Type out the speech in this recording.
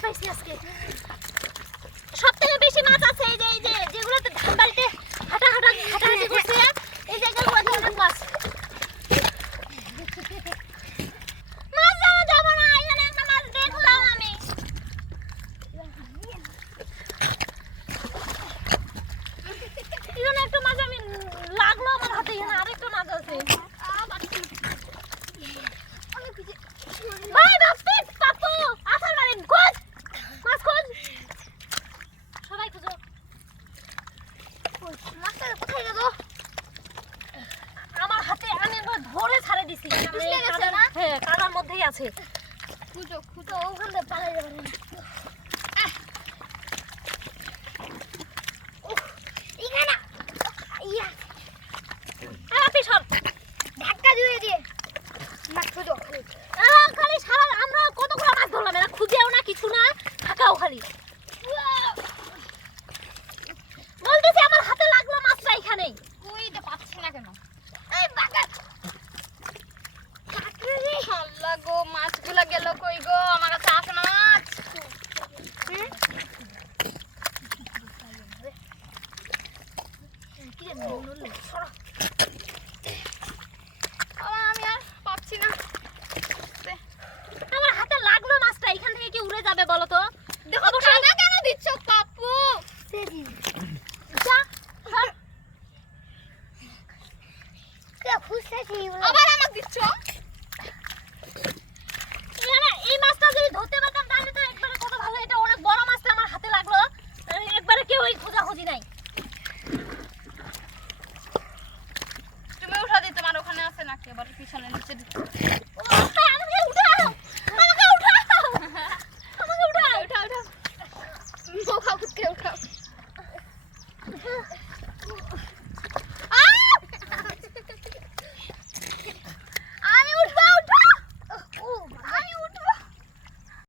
মাছ পাইছি আজকে। সব থেকে বেশি মাছ আছে এই যে কোথায় গেল? আমার হাতে আমি ধরে ছাড়ে দিছি। হ্যাঁ কাদার মধ্যেই আছে। খুঁজো খুঁজো ওখান থেকে পালাই যাবে আমরা ধরলাম? খুঁজেও না কিছু না থাকাও খালি। 干见